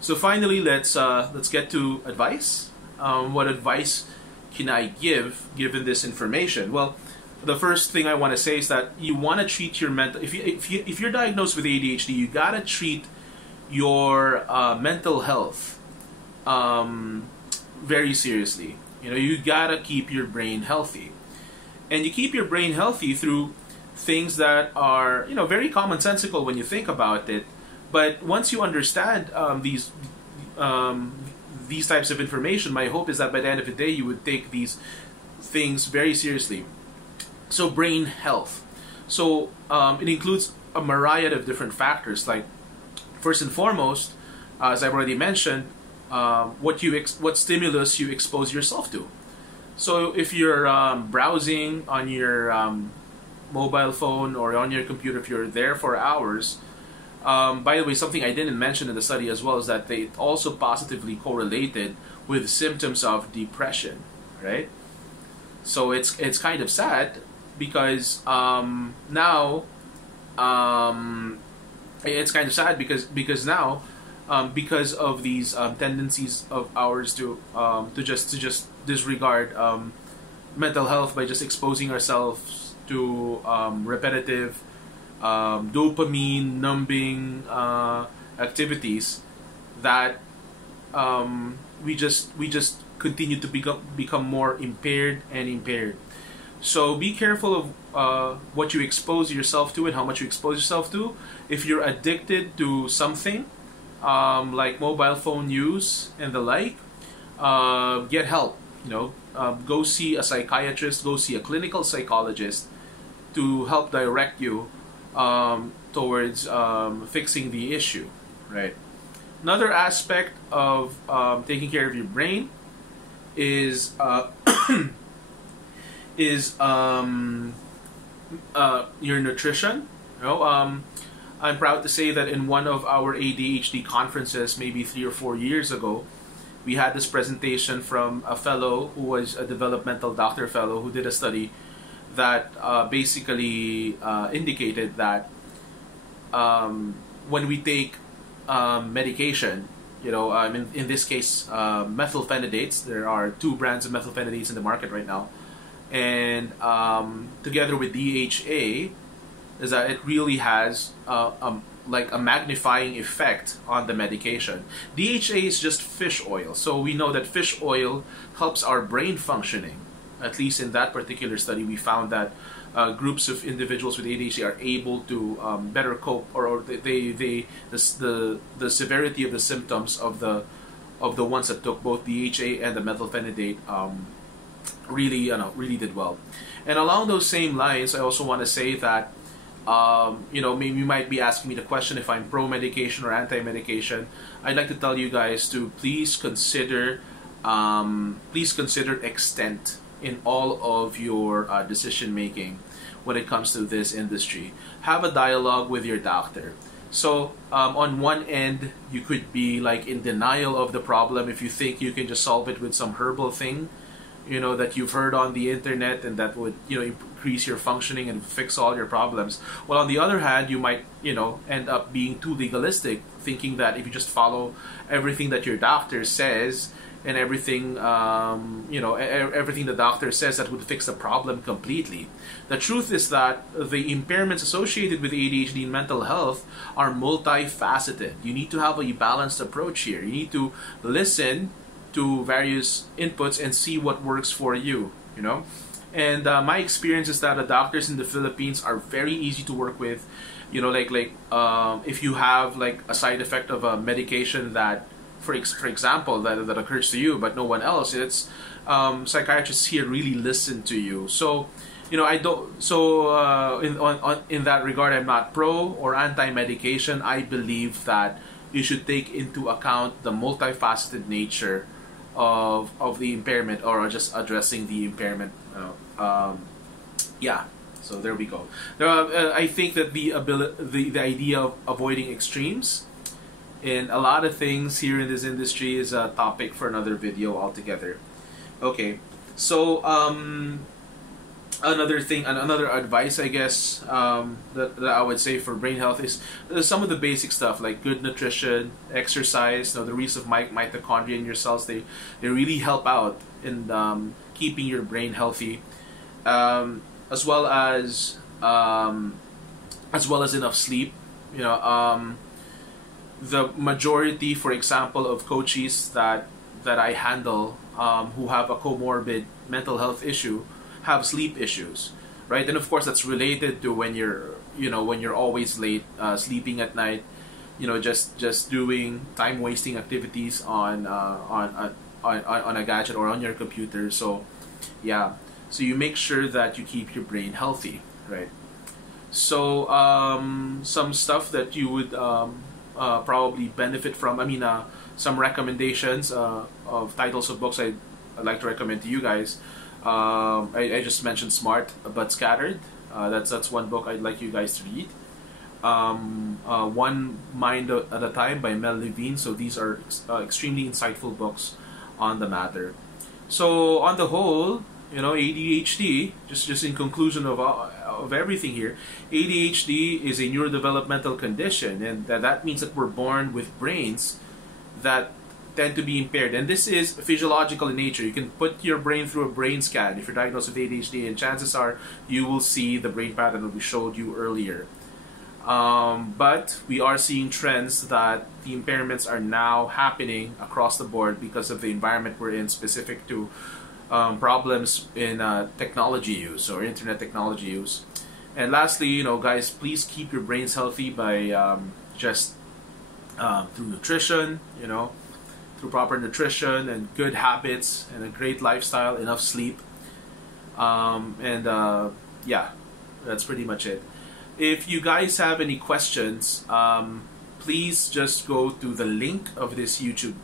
So finally, let's get to advice. What advice can I give given this information? Well, the first thing I want to say is that you want to treat your mental. If you're diagnosed with ADHD, you gotta treat your mental health very seriously. You know, you gotta keep your brain healthy, and you keep your brain healthy through things that are, you know, very commonsensical when you think about it. But once you understand these types of information, my hope is that by the end of the day, you would take these things very seriously. So brain health. So it includes a myriad of different factors. Like, first and foremost, as I've already mentioned, what stimulus you expose yourself to. So if you're browsing on your mobile phone or on your computer, if you're there for hours, by the way, something I didn't mention in the study as well is that they also positively correlated with symptoms of depression, right? So it's kind of sad because now it's kind of sad because now because of these tendencies of ours to just disregard mental health by just exposing ourselves to repetitive dopamine numbing activities, that we just continue to become more impaired. So be careful of what you expose yourself to and how much you expose yourself to. If you're addicted to something like mobile phone use and the like, get help. You know, go see a psychiatrist, go see a clinical psychologist to help direct you towards fixing the issue, right? Another aspect of taking care of your brain is your nutrition. You know, I'm proud to say that in one of our ADHD conferences, maybe 3 or 4 years ago, we had this presentation from a fellow who was a developmental doctor fellow who did a study that basically indicated that when we take medication, you know, in this case, methylphenidates. There are 2 brands of methylphenidates in the market right now, and together with DHA, is that it really has like a magnifying effect on the medication. DHA is just fish oil, so we know that fish oil helps our brain functioning. At least in that particular study, we found that groups of individuals with ADHD are able to better cope, or the severity of the symptoms of the ones that took both DHA and the methylphenidate really did well. And along those same lines, I also want to say that you know, maybe you might be asking me the question if I'm pro-medication or anti-medication. I'd like to tell you guys to please consider extent in all of your decision making when it comes to this industry. Have a dialogue with your doctor. So on one end, you could be like in denial of the problem if you think you can just solve it with some herbal thing, you know, that you've heard on the internet and that would, you know, increase your functioning and fix all your problems. Well, on the other hand, you might, you know, end up being too legalistic, thinking that if you just follow everything that your doctor says and everything, you know, everything the doctor says, that would fix the problem completely. The truth is that the impairments associated with ADHD and mental health are multifaceted. You need to have a balanced approach here. You need to listen to various inputs and see what works for you, you know. And my experience is that the doctors in the Philippines are very easy to work with. You know, like if you have like a side effect of a medication that, for example, that occurs to you but no one else, it's psychiatrists here really listen to you. So, you know, I don't. So in that regard, I'm not pro or anti-medication. I believe that you should take into account the multifaceted nature of the impairment, or just addressing the impairment. Yeah, so there we go. I think that the idea of avoiding extremes in a lot of things here in this industry is a topic for another video altogether. Okay, so Another thing, and another advice, I guess, that I would say for brain health is some of the basic stuff like good nutrition, exercise. You know, the release of mitochondria in your cells, they really help out in keeping your brain healthy, um, as well as well as enough sleep. You know, the majority, for example, of coaches that I handle, who have a comorbid mental health issue, have sleep issues, right? And of course, that's related to when you're, when you're always late, sleeping at night, just doing time wasting activities on a gadget or on your computer. So, yeah, so you make sure that you keep your brain healthy, right? So, some stuff that you would probably benefit from. I mean, some recommendations of titles of books I'd like to recommend to you guys. I just mentioned Smart But Scattered. That's one book I'd like you guys to read. One Mind at a Time by Mel Levine. So these are extremely insightful books on the matter. So on the whole, ADHD, just in conclusion of everything here, ADHD is a neurodevelopmental condition, and that means that we're born with brains that tend to be impaired, and this is physiological in nature. You can put your brain through a brain scan if you're diagnosed with ADHD, and chances are you will see the brain pattern that we showed you earlier. But we are seeing trends that the impairments are now happening across the board because of the environment we're in, specific to problems in technology use or internet technology use. And lastly, guys, please keep your brains healthy by just through nutrition, through proper nutrition and good habits and a great lifestyle, enough sleep, yeah, that's pretty much it. If you guys have any questions, please just go to the link of this YouTube,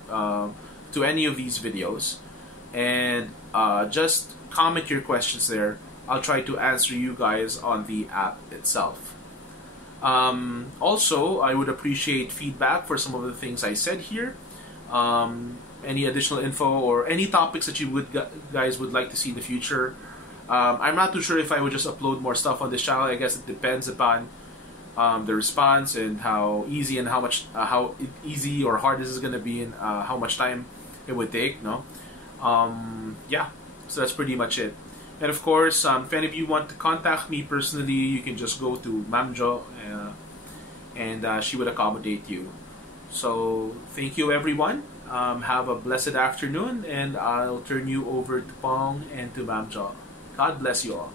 to any of these videos, and just comment your questions there. I'll try to answer you guys on the app itself. Also, I would appreciate feedback for some of the things I said here. Any additional info or any topics that you guys would like to see in the future. I'm not too sure if I would just upload more stuff on this channel. I guess it depends upon the response and how easy and how easy or hard this is going to be, and how much time it would take. Yeah, so that's pretty much it. And of course, if any of you want to contact me personally, you can just go to Mamjo, and she would accommodate you. So thank you, everyone. Have a blessed afternoon, and I'll turn you over to Pong and to Mamjo. God bless you all.